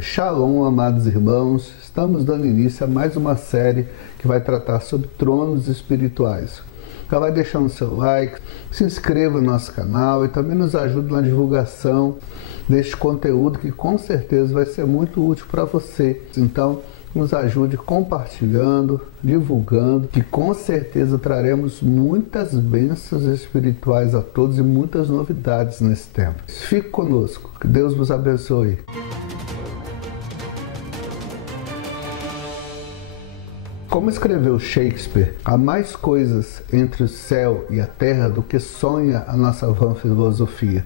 Shalom, amados irmãos, estamos dando início a mais uma série que vai tratar sobre tronos espirituais. Já vai deixando seu like, se inscreva no nosso canal e também nos ajude na divulgação deste conteúdo que com certeza vai ser muito útil para você. Então, nos ajude compartilhando, divulgando, que com certeza traremos muitas bênçãos espirituais a todos e muitas novidades nesse tempo. Fique conosco, que Deus vos abençoe. Como escreveu Shakespeare, há mais coisas entre o céu e a terra do que sonha a nossa vã filosofia.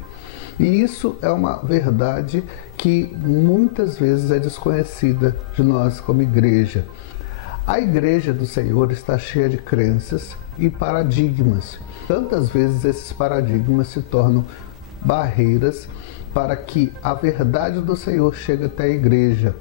E isso é uma verdade que muitas vezes é desconhecida de nós como igreja. A igreja do Senhor está cheia de crenças e paradigmas. Tantas vezes esses paradigmas se tornam barreiras para que a verdade do Senhor chegue até a igreja.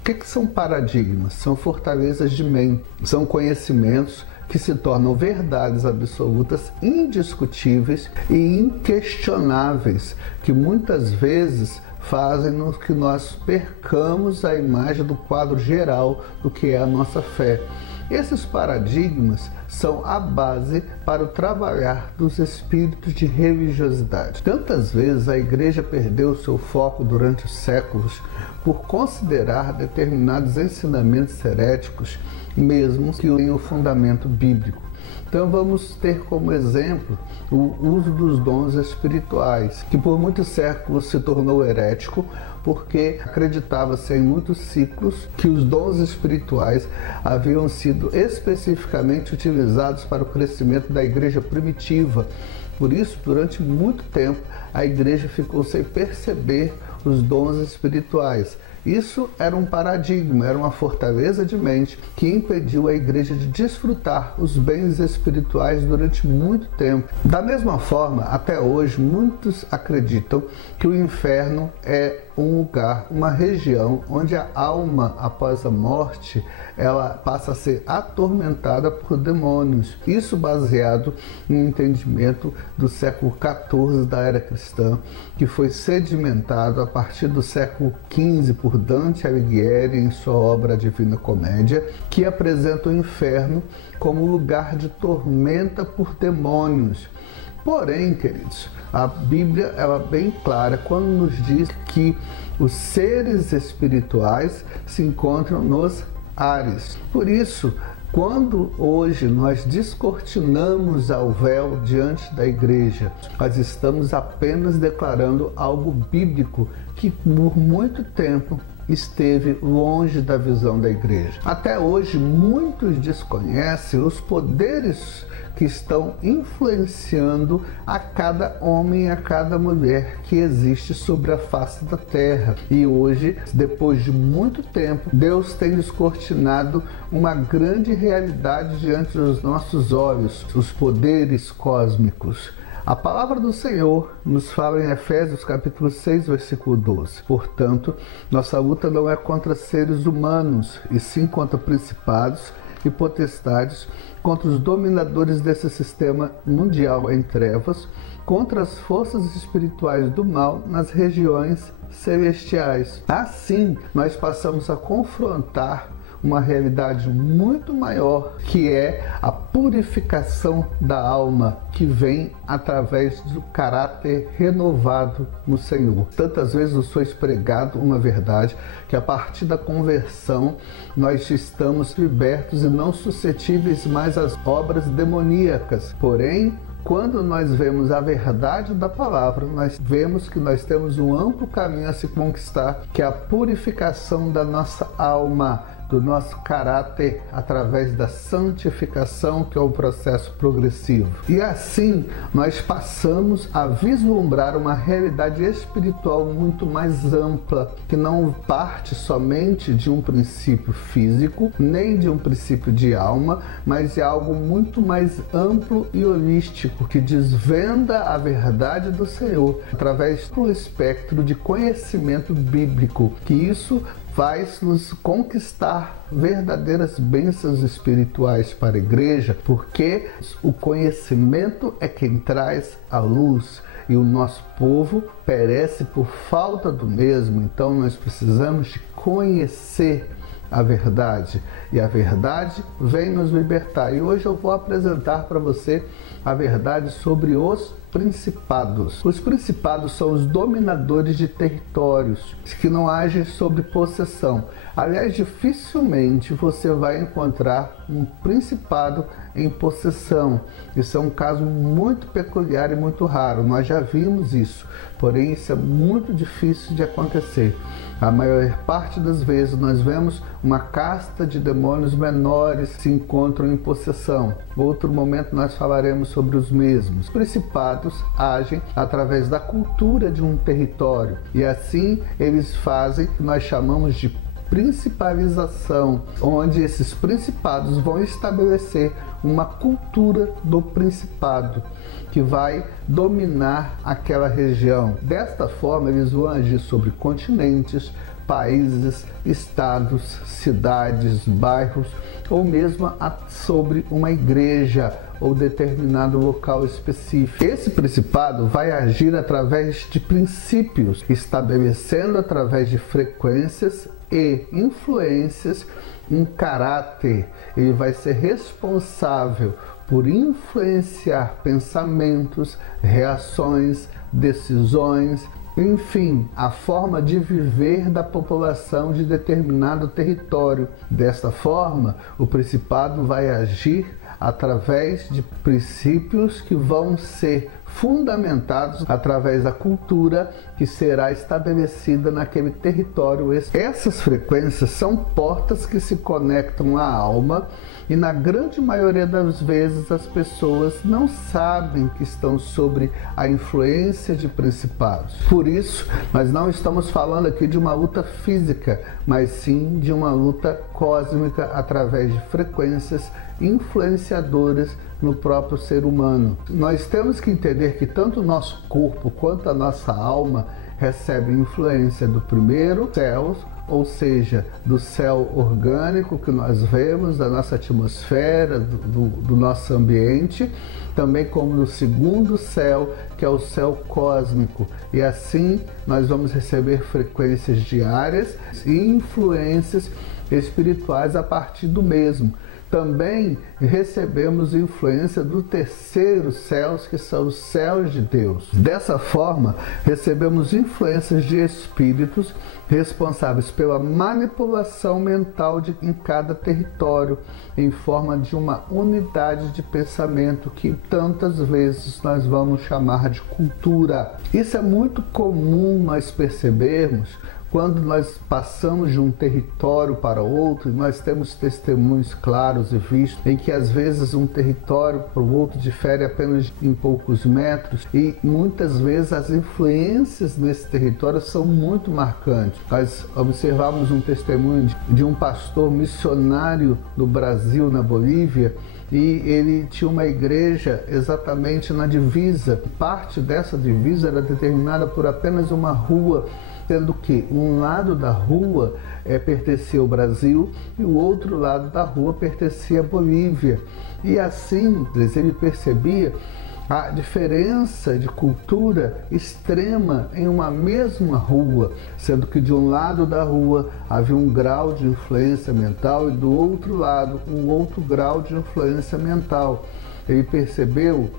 O que são paradigmas? São fortalezas de mente, são conhecimentos que se tornam verdades absolutas, indiscutíveis e inquestionáveis, que muitas vezes fazem com que nós percamos a imagem do quadro geral do que é a nossa fé. Esses paradigmas são a base para o trabalhar dos espíritos de religiosidade. Tantas vezes a igreja perdeu seu foco durante os séculos por considerar determinados ensinamentos heréticos, mesmo que tenham fundamento bíblico. Então vamos ter como exemplo o uso dos dons espirituais, que por muitos séculos se tornou herético, porque acreditava-se em muitos ciclos que os dons espirituais haviam sido especificamente utilizados para o crescimento da igreja primitiva. Por isso, durante muito tempo, a igreja ficou sem perceber os dons espirituais. Isso era um paradigma, era uma fortaleza de mente que impediu a igreja de desfrutar os bens espirituais durante muito tempo. Da mesma forma, até hoje, muitos acreditam que o inferno é um lugar, uma região onde a alma, após a morte, ela passa a ser atormentada por demônios. Isso baseado em entendimento do século XIV da era cristã, que foi sedimentado a partir do século XV por Dante Alighieri em sua obra Divina Comédia, que apresenta o inferno como lugar de tormenta por demônios. Porém, queridos, a Bíblia ela é bem clara quando nos diz que os seres espirituais se encontram nos ares. Por isso, quando hoje nós descortinamos ao véu diante da igreja, nós estamos apenas declarando algo bíblico que por muito tempo esteve longe da visão da igreja. Até hoje, muitos desconhecem os poderes que estão influenciando a cada homem e a cada mulher que existe sobre a face da terra. E hoje, depois de muito tempo, Deus tem descortinado uma grande realidade diante dos nossos olhos, os poderes cósmicos. A palavra do Senhor nos fala em Efésios capítulo 6, versículo 12. Portanto, nossa luta não é contra seres humanos, e sim contra principados e potestades, contra os dominadores desse sistema mundial em trevas, contra as forças espirituais do mal nas regiões celestiais. Assim, nós passamos a confrontar uma realidade muito maior, que é a purificação da alma, que vem através do caráter renovado no Senhor. Tantas vezes nos foi pregado uma verdade, que a partir da conversão nós estamos libertos e não suscetíveis mais às obras demoníacas. Porém, quando nós vemos a verdade da palavra, nós vemos que nós temos um amplo caminho a se conquistar, que é a purificação da nossa alma, do nosso caráter, através da santificação, que é um processo progressivo. E assim, nós passamos a vislumbrar uma realidade espiritual muito mais ampla, que não parte somente de um princípio físico, nem de um princípio de alma, mas é algo muito mais amplo e holístico, que desvenda a verdade do Senhor, através do espectro de conhecimento bíblico, que isso faz-nos conquistar verdadeiras bênçãos espirituais para a igreja, porque o conhecimento é quem traz a luz. e o nosso povo perece por falta do mesmo. Então nós precisamos de conhecer a verdade, e a verdade vem nos libertar. E hoje eu vou apresentar para você a verdade sobre os principados. Os principados são os dominadores de territórios que não agem sob possessão. Aliás, dificilmente você vai encontrar um principado em possessão. Isso é um caso muito peculiar e muito raro. Nós já vimos isso, porém isso é muito difícil de acontecer. A maior parte das vezes nós vemos uma casta de demônios menores se encontram em possessão. Outro momento nós falaremos sobre os mesmos. Os principados agem através da cultura de um território e assim eles fazem o que nós chamamos de principalização, onde esses principados vão estabelecer uma cultura do principado que vai dominar aquela região. Desta forma, eles vão agir sobre continentes, países, estados, cidades, bairros, ou mesmo sobre uma igreja ou determinado local específico. Esse principado vai agir através de princípios, estabelecendo através de frequências e influências um caráter. Ele vai ser responsável por influenciar pensamentos, reações, decisões, enfim, a forma de viver da população de determinado território. Desta forma, o principado vai agir através de princípios que vão ser fundamentados através da cultura que será estabelecida naquele território. Essas frequências são portas que se conectam à alma e na grande maioria das vezes as pessoas não sabem que estão sobre a influência de principados. Por isso, nós não estamos falando aqui de uma luta física, mas sim de uma luta cósmica através de frequências influenciadoras no próprio ser humano. Nós temos que entender que tanto o nosso corpo quanto a nossa alma recebem influência do primeiro céu, ou seja, do céu orgânico que nós vemos, da nossa atmosfera, do nosso ambiente, também como do segundo céu, que é o céu cósmico. E assim nós vamos receber frequências diárias e influências espirituais a partir do mesmo. Também recebemos influência do terceiro céu, que são os céus de Deus. Dessa forma, recebemos influências de espíritos responsáveis pela manipulação mental em cada território, em forma de uma unidade de pensamento que tantas vezes nós vamos chamar de cultura. Isso é muito comum nós percebermos quando nós passamos de um território para outro. Nós temos testemunhos claros e vistos em que às vezes um território para o outro difere apenas em poucos metros e muitas vezes as influências nesse território são muito marcantes. Nós observamos um testemunho de um pastor missionário do Brasil, na Bolívia, e ele tinha uma igreja exatamente na divisa. Parte dessa divisa era determinada por apenas uma rua, sendo que um lado da rua pertencia ao Brasil e o outro lado da rua pertencia à Bolívia. E assim ele percebia a diferença de cultura extrema em uma mesma rua, sendo que de um lado da rua havia um grau de influência mental e do outro lado um outro grau de influência mental. Ele percebeu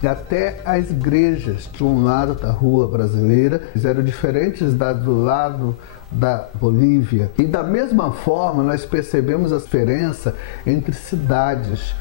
que até as igrejas de um lado da rua brasileira eram diferentes do lado da Bolívia. E da mesma forma nós percebemos a diferença entre cidades.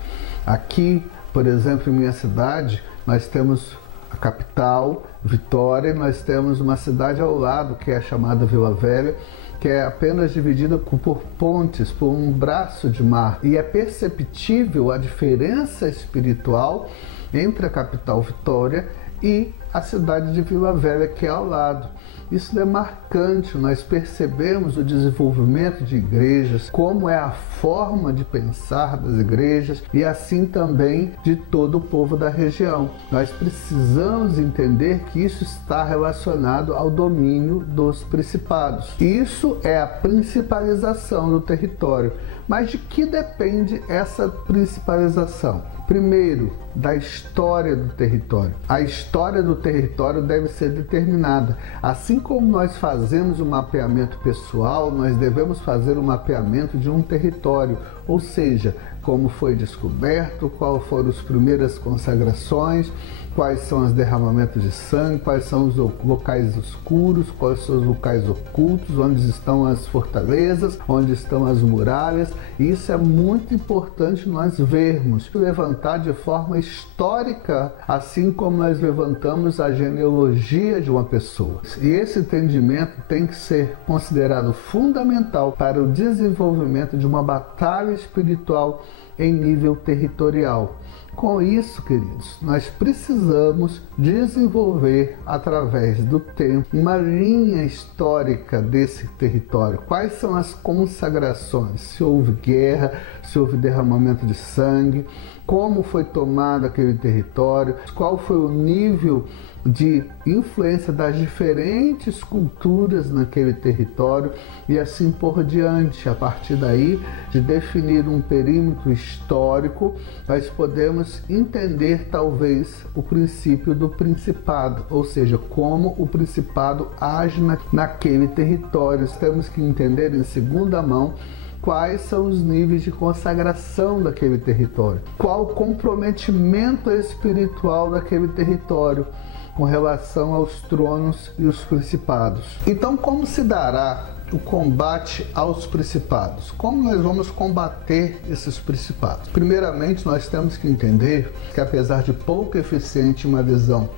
Aqui, por exemplo, em minha cidade, nós temos a capital, Vitória, e nós temos uma cidade ao lado que é chamada Vila Velha, que é apenas dividida por pontes, por um braço de mar. E é perceptível a diferença espiritual entre a capital Vitória e a cidade de Vila Velha, que é ao lado. Isso é marcante, nós percebemos o desenvolvimento de igrejas, como é a forma de pensar das igrejas e assim também de todo o povo da região. Nós precisamos entender que isso está relacionado ao domínio dos principados. Isso é a principalização do território. Mas de que depende essa principalização? Primeiro, da história do território. A história do território deve ser determinada. Assim como nós fazemos um mapeamento pessoal, nós devemos fazer um mapeamento de um território, ou seja, como foi descoberto, quais foram as primeiras consagrações, quais são os derramamentos de sangue, quais são os locais escuros, quais são os locais ocultos, onde estão as fortalezas, onde estão as muralhas. Isso é muito importante nós vermos, levantar de forma histórica, assim como nós levantamos a genealogia de uma pessoa. E esse entendimento tem que ser considerado fundamental para o desenvolvimento de uma batalha espiritual em nível territorial. Com isso, queridos, nós precisamos desenvolver, através do tempo, uma linha histórica desse território. Quais são as consagrações? Se houve guerra, se houve derramamento de sangue, como foi tomado aquele território, qual foi o nível de influência das diferentes culturas naquele território e assim por diante. A partir daí, de definir um perímetro histórico, nós podemos entender talvez o princípio do principado, ou seja, como o principado age naquele território. Temos que entender em segunda mão quais são os níveis de consagração daquele território, qual o comprometimento espiritual daquele território com relação aos tronos e os principados. Então, como se dará o combate aos principados? Como nós vamos combater esses principados? Primeiramente, nós temos que entender que, apesar de pouco eficiente uma visão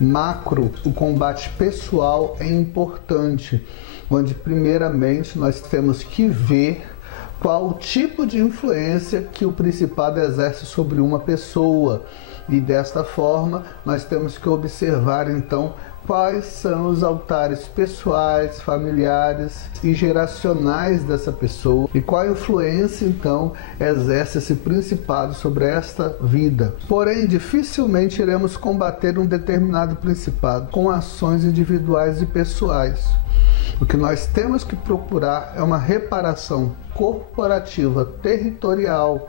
macro, o combate pessoal é importante, onde primeiramente nós temos que ver qual o tipo de influência que o principado exerce sobre uma pessoa. E desta forma, nós temos que observar então quais são os altares pessoais, familiares e geracionais dessa pessoa e qual influência então exerce esse principado sobre esta vida. Porém, dificilmente iremos combater um determinado principado com ações individuais e pessoais. O que nós temos que procurar é uma reparação corporativa, territorial,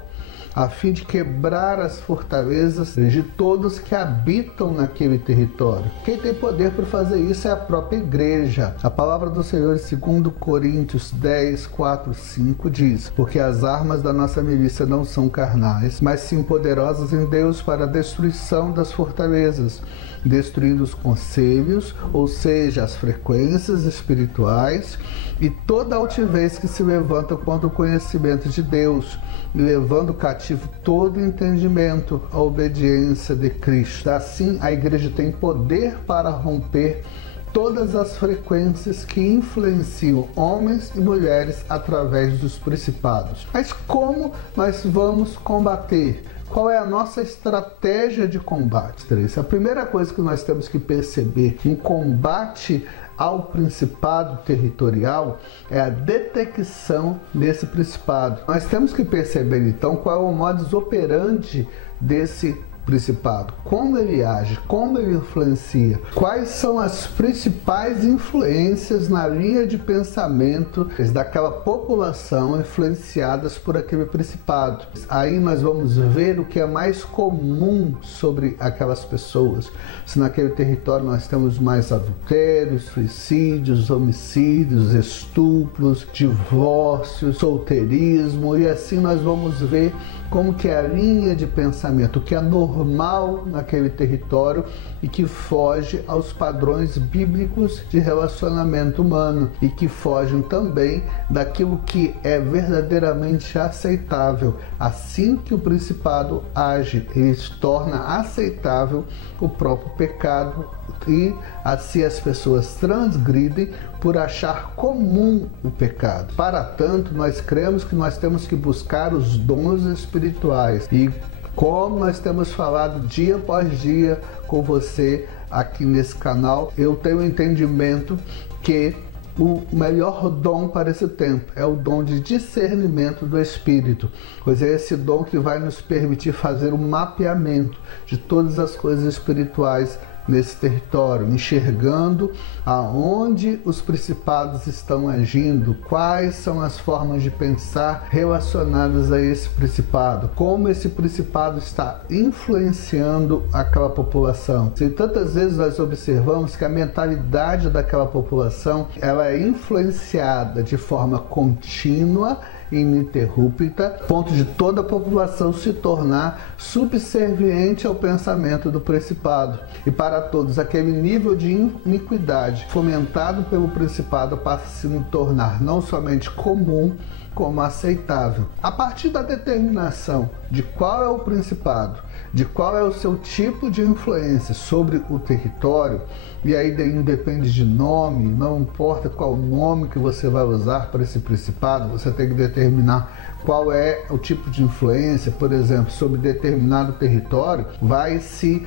a fim de quebrar as fortalezas de todos que habitam naquele território. Quem tem poder para fazer isso é a própria igreja. A palavra do Senhor, segundo Coríntios 10, 4, 5, diz: porque as armas da nossa milícia não são carnais, mas sim poderosas em Deus para a destruição das fortalezas, destruindo os conselhos, ou seja, as frequências espirituais, e toda altivez que se levanta contra o conhecimento de Deus, e levando cativo todo entendimento à obediência de Cristo. Assim, a igreja tem poder para romper todas as frequências que influenciam homens e mulheres através dos principados. Mas como nós vamos combater? Qual é a nossa estratégia de combate? A primeira coisa que nós temos que perceber em combate ao principado territorial é a detecção desse principado. Nós temos que perceber então qual é o modus operandi desse principado, como ele age, como ele influencia, quais são as principais influências na linha de pensamento daquela população influenciadas por aquele principado. Aí nós vamos ver o que é mais comum sobre aquelas pessoas. Se naquele território nós temos mais adultérios, suicídios, homicídios, estupros, divórcios, solteirismo, e assim nós vamos ver como que é a linha de pensamento, o que é normal naquele território e que foge aos padrões bíblicos de relacionamento humano e que fogem também daquilo que é verdadeiramente aceitável. Assim que o principado age, ele se torna aceitável o próprio pecado e assim as pessoas transgridem por achar comum o pecado. Para tanto, nós cremos que nós temos que buscar os dons espirituais e, como nós temos falado dia após dia com você aqui nesse canal, eu tenho o entendimento que o melhor dom para esse tempo é o dom de discernimento do Espírito, pois é esse dom que vai nos permitir fazer um mapeamento de todas as coisas espirituais nesse território, enxergando aonde os principados estão agindo, quais são as formas de pensar relacionadas a esse principado, como esse principado está influenciando aquela população. E tantas vezes nós observamos que a mentalidade daquela população ela é influenciada de forma contínua, ininterrupta, a ponto de toda a população se tornar subserviente ao pensamento do principado. E para todos, aquele nível de iniquidade fomentado pelo principado passa a se tornar não somente comum, como aceitável. A partir da determinação de qual é o principado, de qual é o seu tipo de influência sobre o território, e aí independe de nome, não importa qual nome que você vai usar para esse principado, você tem que determinar qual é o tipo de influência. Por exemplo, sobre determinado território vai se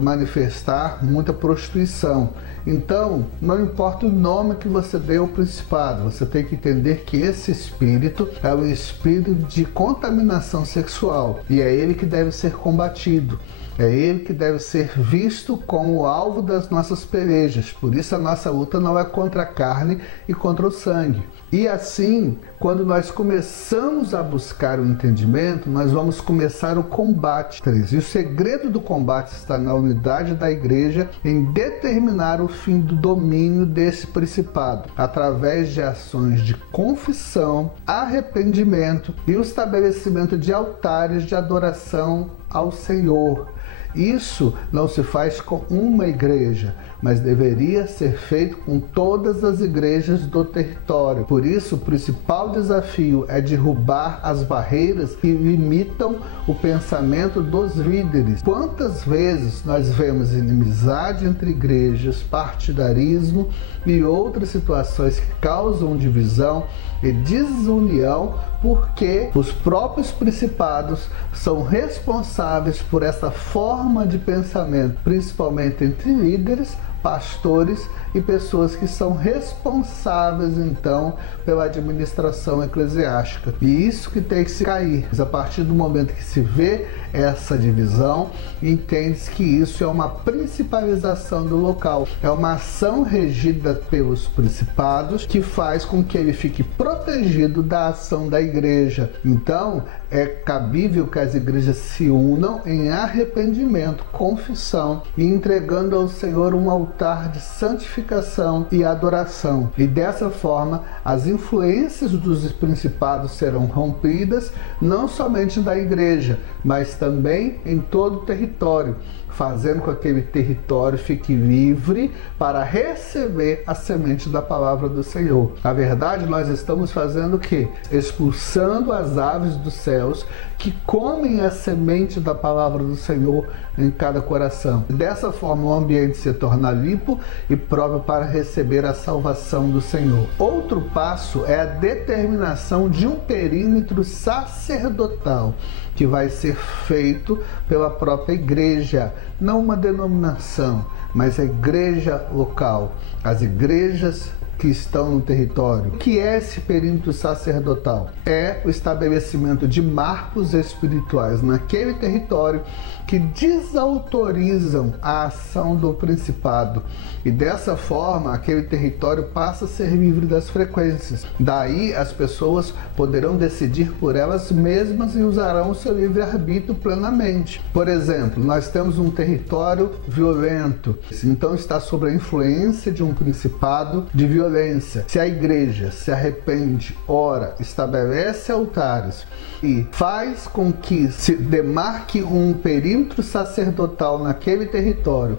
manifestar muita prostituição. Então, não importa o nome que você dê ao principado, você tem que entender que esse espírito é um espírito de contaminação sexual e é ele que deve ser combatido. É ele que deve ser visto como o alvo das nossas pelejas. Por isso a nossa luta não é contra a carne e contra o sangue. E assim, quando nós começamos a buscar o entendimento, nós vamos começar o combate. E o segredo do combate está na unidade da igreja em determinar o fim do domínio desse principado, através de ações de confissão, arrependimento e o estabelecimento de altares de adoração ao Senhor. Isso não se faz com uma igreja, mas deveria ser feito com todas as igrejas do território. Por isso, o principal desafio é derrubar as barreiras que limitam o pensamento dos líderes. Quantas vezes nós vemos inimizade entre igrejas, partidarismo e outras situações que causam divisão e desunião, porque os próprios principados são responsáveis por essa forma de pensamento, principalmente entre líderes, pastores e pessoas que são responsáveis então pela administração eclesiástica. E isso que tem que se cair. Mas a partir do momento que se vê essa divisão, entende-se que isso é uma principalização do local, é uma ação regida pelos principados que faz com que ele fique protegido da ação da igreja. Então é cabível que as igrejas se unam em arrependimento, confissão e entregando ao Senhor um altar de santificação e adoração. E dessa forma, as influências dos principados serão rompidas, não somente da igreja, mas também em todo o território, fazendo com que aquele território fique livre para receber a semente da palavra do Senhor. Na verdade, nós estamos fazendo o quê? Expulsando as aves dos céus que comem a semente da palavra do Senhor em cada coração. Dessa forma, o ambiente se torna limpo e próprio para receber a salvação do Senhor. Outro passo é a determinação de um perímetro sacerdotal que vai ser feito pela própria igreja, não uma denominação, mas a igreja local, as igrejas que estão no território. O que é esse perímetro sacerdotal? É o estabelecimento de marcos espirituais naquele território que desautorizam a ação do principado. E dessa forma, aquele território passa a ser livre das frequências. Daí, as pessoas poderão decidir por elas mesmas e usarão o seu livre-arbítrio plenamente. Por exemplo, nós temos um território violento, então está sob a influência de um principado de violência. Se a igreja se arrepende, ora, estabelece altares e faz com que se demarque um perímetro sacerdotal naquele território,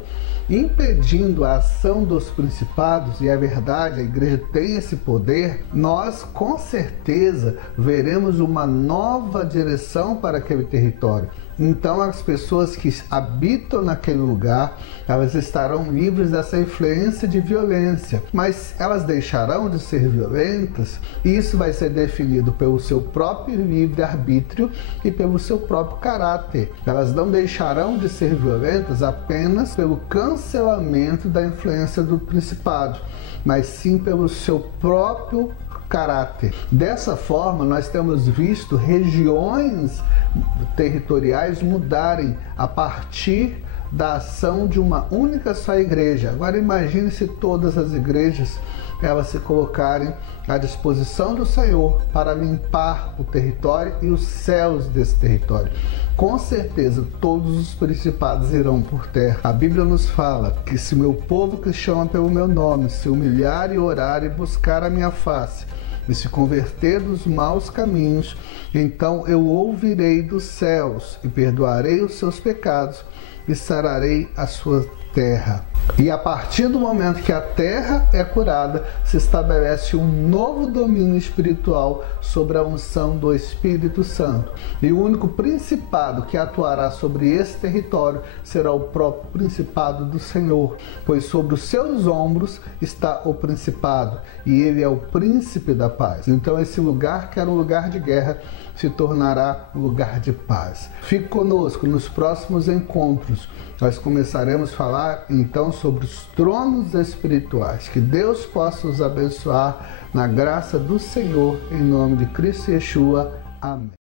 impedindo a ação dos principados, e é verdade, a igreja tem esse poder, nós com certeza veremos uma nova direção para aquele território. Então as pessoas que habitam naquele lugar, elas estarão livres dessa influência de violência, mas elas deixarão de ser violentas, e isso vai ser definido pelo seu próprio livre-arbítrio e pelo seu próprio caráter. Elas não deixarão de ser violentas apenas pelo cancelamento da influência do principado, mas sim pelo seu próprio caráter. Dessa forma, nós temos visto regiões territoriais mudarem a partir da ação de uma única só igreja. Agora imagine se todas as igrejas elas se colocarem à disposição do Senhor para limpar o território e os céus desse território. Com certeza todos os principados irão por terra. A Bíblia nos fala que se meu povo que chama pelo meu nome se humilhar e orar e buscar a minha face e se converter dos maus caminhos, então eu ouvirei dos céus e perdoarei os seus pecados e sararei a sua terra. E a partir do momento que a terra é curada, se estabelece um novo domínio espiritual sobre a unção do Espírito Santo. E o único principado que atuará sobre esse território será o próprio principado do Senhor, pois sobre os seus ombros está o principado, e ele é o príncipe da paz. Então esse lugar, que era um lugar de guerra, se tornará um lugar de paz. Fique conosco nos próximos encontros. Nós começaremos a falar então sobre os tronos espirituais. Que Deus possa os abençoar na graça do Senhor, em nome de Cristo Yeshua. Amém.